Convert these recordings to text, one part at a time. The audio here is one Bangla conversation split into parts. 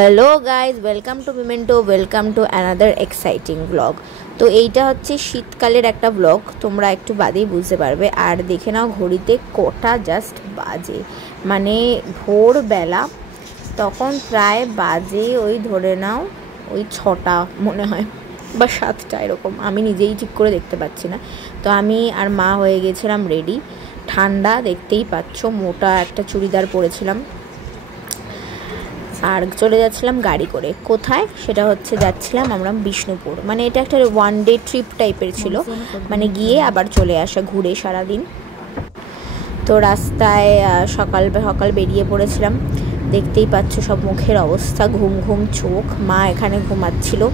Hello guys, welcome to Memento, welcome to another exciting blog. তো এইটা হচ্ছে শীতকালের একটা ব্লগ, তোমরা একটু বাদেই বুঝতে পারবে। আর দেখে নাও ঘড়িতে কটা জাস্ট বাজে, মানে ভোরবেলা তখন প্রায় বাজে ওই ধরে নাও ওই 6টা মনে হয় বা 7টা এরকম, আমি নিজেই ঠিক করে দেখতে পাচ্ছি না। তো আমি আর মা হয়ে গেছিলাম রেডি, ঠান্ডা দেখতেই পাচ্ছ, মোটা একটা চুড়িদার পরেছিলাম আর চলে যাচ্ছিলাম গাড়ি করে। কোথায় সেটা হচ্ছে, যাচ্ছিলাম আমরা বিষ্ণুপুর, মানে এটা একটা ওয়ান ডে ট্রিপ টাইপের ছিল, মানে গিয়ে আবার চলে আসা, ঘুরে সারাদিন। তো রাস্তায় সকাল সকাল বেরিয়ে পড়েছিলাম, দেখতেই পাচ্ছ সব মুখের অবস্থা, ঘুম ঘুম চোখ। মা এখানে ঘুমাচ্ছিল।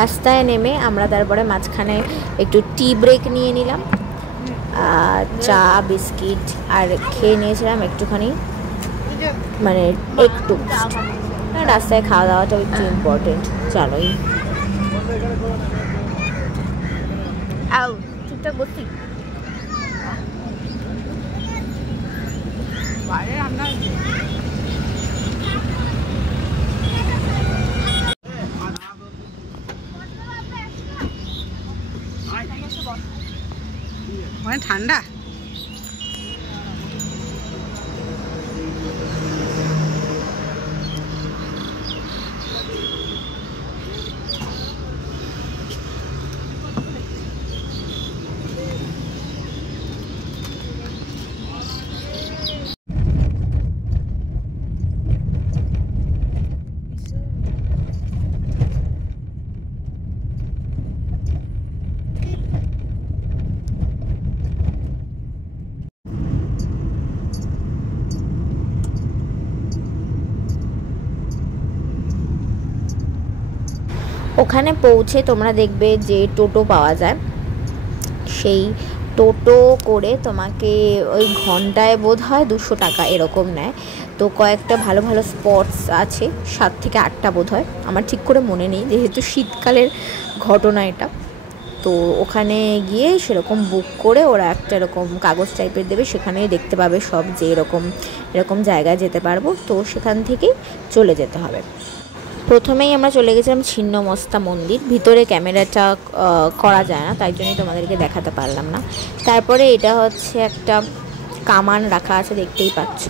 রাস্তায় নেমে আমরা তারপরে মাঝখানে একটু টি ব্রেক নিয়ে নিলাম, চা বিস্কিট আর খেয়ে নিয়েছিলাম একটুখানি, মানে একটু রাস্তায় খাওয়া দাওয়াটা একটু ইম্পর্টেন্ট। চলোই ঠিকঠাক বলছি। ঠান্ডা ওখানে পৌঁছে তোমরা দেখবে যে টোটো পাওয়া যায়, সেই টোটো করে তোমাকে ওই ঘন্টায় বোধ হয় 200 টাকা এরকম নেয়। তো কয়েকটা ভালো ভালো স্পটস আছে, 7 থেকে 8টা বোধ হয়, আমার ঠিক করে মনে নেই যেহেতু শীতকালের ঘটনা এটা। তো ওখানে গিয়ে সেরকম বুক করে ওরা একটা এরকম কাগজ টাইপের দেবে, সেখানেই দেখতে পাবে সব যে এরকম এরকম জায়গায় যেতে পারবো, তো সেখান থেকেই চলে যেতে হবে। প্রথমেই আমরা চলে গেছিলাম ছিন্নমস্তা মন্দির, ভিতরে ক্যামেরাটা করা যায় না, তাই জন্যই তোমাদেরকে দেখাতে পারলাম না। তারপরে এটা হচ্ছে একটা কামান রাখা আছে, দেখতেই পাচ্ছ,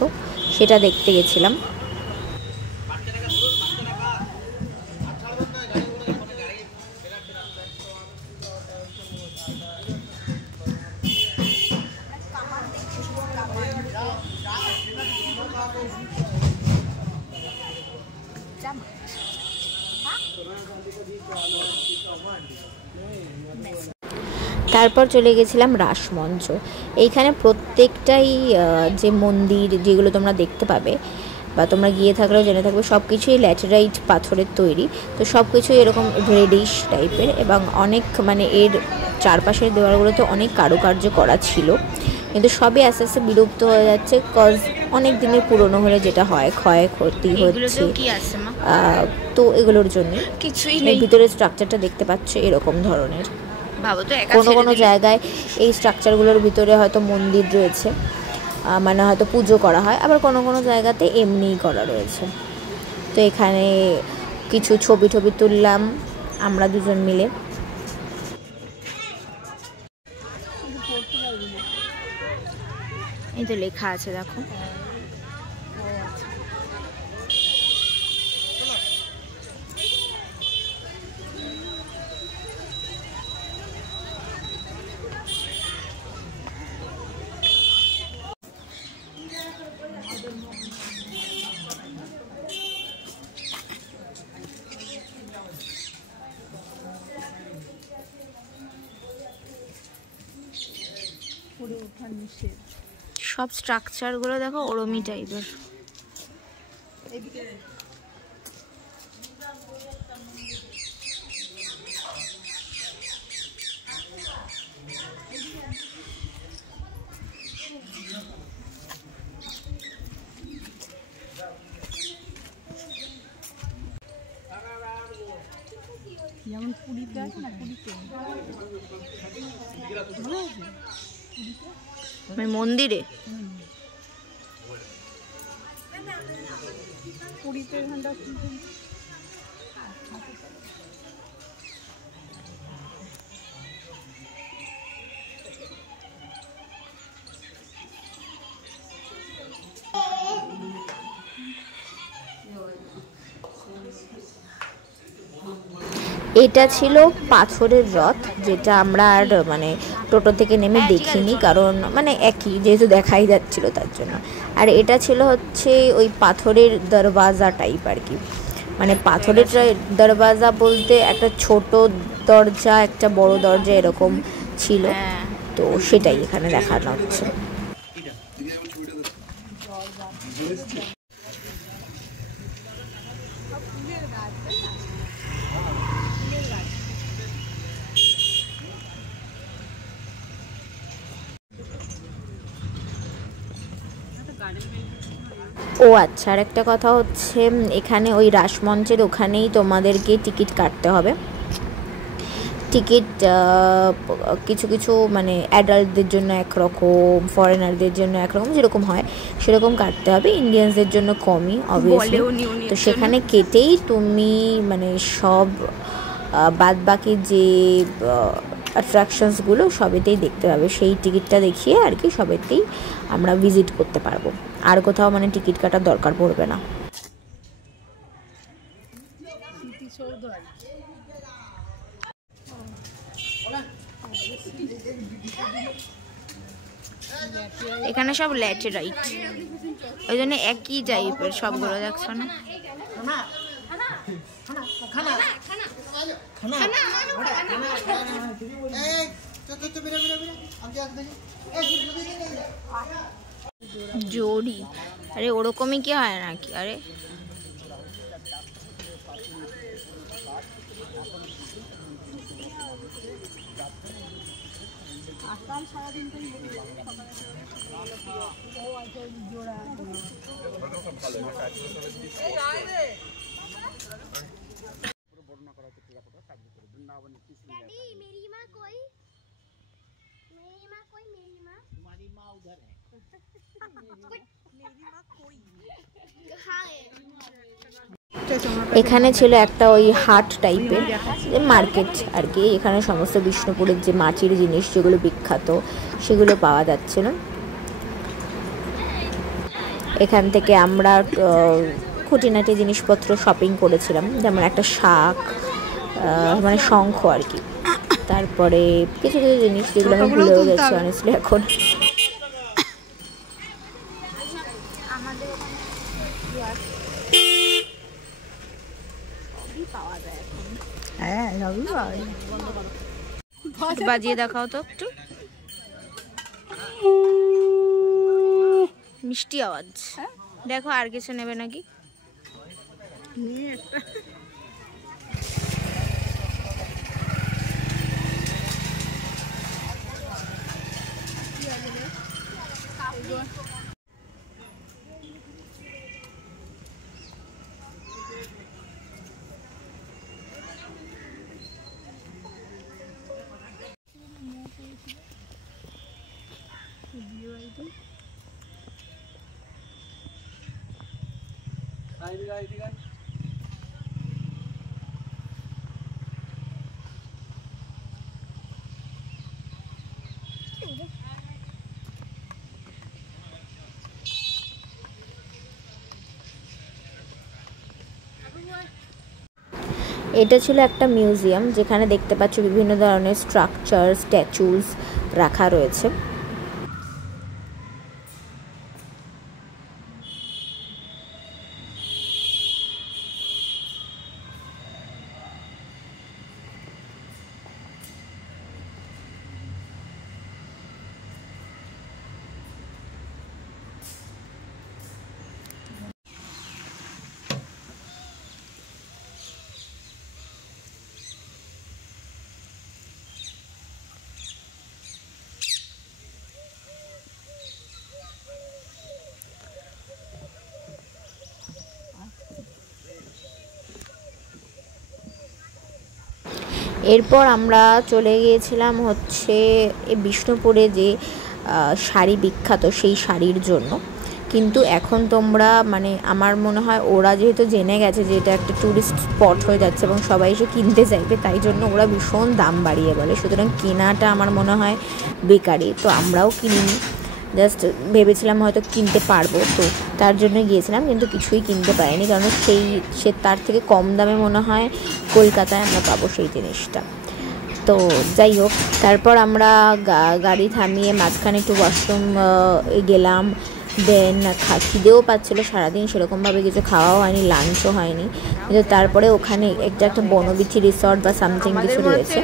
সেটা দেখতে গেছিলাম। তারপর চলে গেছিলাম রাসমঞ্চ। এইখানে প্রত্যেকটাই যে মন্দির যেগুলো তোমরা দেখতে পাবে বা তোমরা গিয়ে থাকলেও জেনে থাকবে, সব কিছুই ল্যাটেরাইট পাথরের তৈরি। তো সব কিছুই এরকম রেডিশ টাইপের, এবং অনেক মানে এর চারপাশের দেওয়ালগুলোতে অনেক কারুকার্য করা ছিল, কিন্তু সবই আস্তে আস্তে বিলুপ্ত হয়ে যাচ্ছে, কজ অনেক দিনের পুরনো হলে যেটা হয় ক্ষয়ক্ষতি হচ্ছে। তো এগুলোর জন্য কিছুই নেই। ভিতরে স্ট্রাকচারটা দেখতে পাচ্ছ এরকম ধরনের, কোনো কোনো জায়গায় এই স্ট্রাকচারগুলোর ভিতরে হয়তো মন্দির রয়েছে, মানে হয়তো পুজো করা হয়, আবার কোনো কোনো জায়গাতে এমনিই করা রয়েছে। তো এখানে কিছু ছবি টবি তুললাম আমরা দুজন মিলে। এই তো লেখা আছে দেখো। সব স্ট্রাকচারগুলো দেখো ওরমি টাইপের। যেমন পুরীতে আছে না, পুরীতে মন্দিরে পুরীতে ঝান্ডা এটা ছিল পাথরের রথ, যেটা আমরা আর মানে টোটো থেকে নেমে দেখিনি, কারণ মানে একই যেহেতু দেখাই যাচ্ছিল তার জন্য। আর এটা ছিল হচ্ছে ওই পাথরের দরওয়াজা টাইপ আর কি, মানে পাথরের দরওয়াজা বলতে একটা ছোট দরজা একটা বড় দরজা এরকম ছিল, তো সেটাই এখানে দেখানো হচ্ছে। ও আচ্ছা, আর একটা কথা হচ্ছে এখানে ওই রাসমঞ্চের ওখানেই তোমাদেরকে টিকিট কাটতে হবে। টিকিট কিছু কিছু মানে অ্যাডাল্টদের জন্য একরকম, ফরেনারদের জন্য একরকম, যেরকম হয় সেরকম কাটতে হবে। ইন্ডিয়ানসদের জন্য কমই অবভিয়াসলি। তো সেখানে কেটেই তুমি মানে সব বাদ বাকি যে অ্যাট্রাকশনসগুলো সবেতেই দেখতে পাবে। সেই টিকিটটা দেখিয়ে আর কি সবেতেই আমরা ভিজিট করতে পারবো, আর কোথাও মানে টিকিট কাটার দরকার পড়বে না। এখানে সব ল্যাটেরাইট, ওই জন্য একই টাইপের সবগুলো, দেখছো না? জোড়ি, আরে ওরকমই কি হয় নাকি? আরে এখানে ছিল একটা ওই হাট টাইপের মার্কেট আর কি। এখানে সমস্ত বিষ্ণুপুরের যে মাটির জিনিস যেগুলো বিখ্যাত সেগুলো পাওয়া যাচ্ছিল। এখান থেকে আমরা খুঁটিনাটি জিনিসপত্র শপিং করেছিলাম, যেমন একটা শাক, মানে শঙ্খ আর কি, তারপরে কিছু কিছু জিনিস যেগুলো আমি ভুলেও গেছি অনেস্টলি এখন। বাজিয়ে দেখাও তো একটু, মিষ্টি আওয়াজ। দেখো আর কিছু নেবে নাকি? এটা ছিল একটা মিউজিয়াম, যেখানে দেখতে পাচ্ছ বিভিন্ন ধরনের স্ট্রাকচার, স্ট্যাচুস রাখা রয়েছে। এরপর আমরা চলে গিয়েছিলাম হচ্ছে বিষ্ণুপুরে যে শাড়ি বিখ্যাত সেই শাড়ির জন্য। কিন্তু এখন তোমরা মানে আমার মনে হয় ওরা যেহেতু জেনে গেছে যে এটা একটা ট্যুরিস্ট স্পট হয়ে যাচ্ছে এবং সবাই এসে কিনতে চাইবে, তাই জন্য ওরা ভীষণ দাম বাড়িয়ে বলে, সুতরাং কেনাটা আমার মনে হয় বেকারি। তো আমরাও কিনিনি, জাস্ট ভেবেছিলাম হয়তো কিনতে পারবো, তো তার জন্য গিয়েছিলাম, কিন্তু কিছুই কিনতে পারিনি, কারণ সে তার থেকে কম দামে মনে হয় কলকাতায় আমরা পাবো সেই জিনিসটা। তো যাই হোক, তারপর আমরা গাড়ি থামিয়ে মাঝখানে একটু ওয়াশরুম গেলাম। দেন খিদেও পাচ্ছিলো, সারাদিন সেরকমভাবে কিছু খাওয়াও হয়নি, লাঞ্চও হয়নি, কিন্তু তারপরে ওখানে একটা বনবিথি রিসর্ট বা সামথিং কিছু রয়েছে,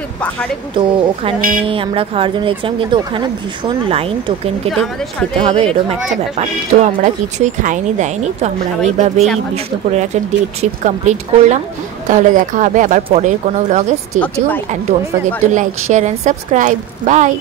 তো ওখানে আমরা খাওয়ার জন্য দেখছিলাম, কিন্তু ওখানে ভীষণ লাইন, টোকেন কেটে খেতে হবে এরকম একটা ব্যাপার। তো আমরা কিছুই খাইনি দেয়নি, তো আমরা এইভাবেই বিষ্ণুপুরের একটা ডে ট্রিপ কমপ্লিট করলাম। তাহলে দেখা হবে আবার পরের কোনো ব্লগে। Stay tune and don't forget to like, share and subscribe. By.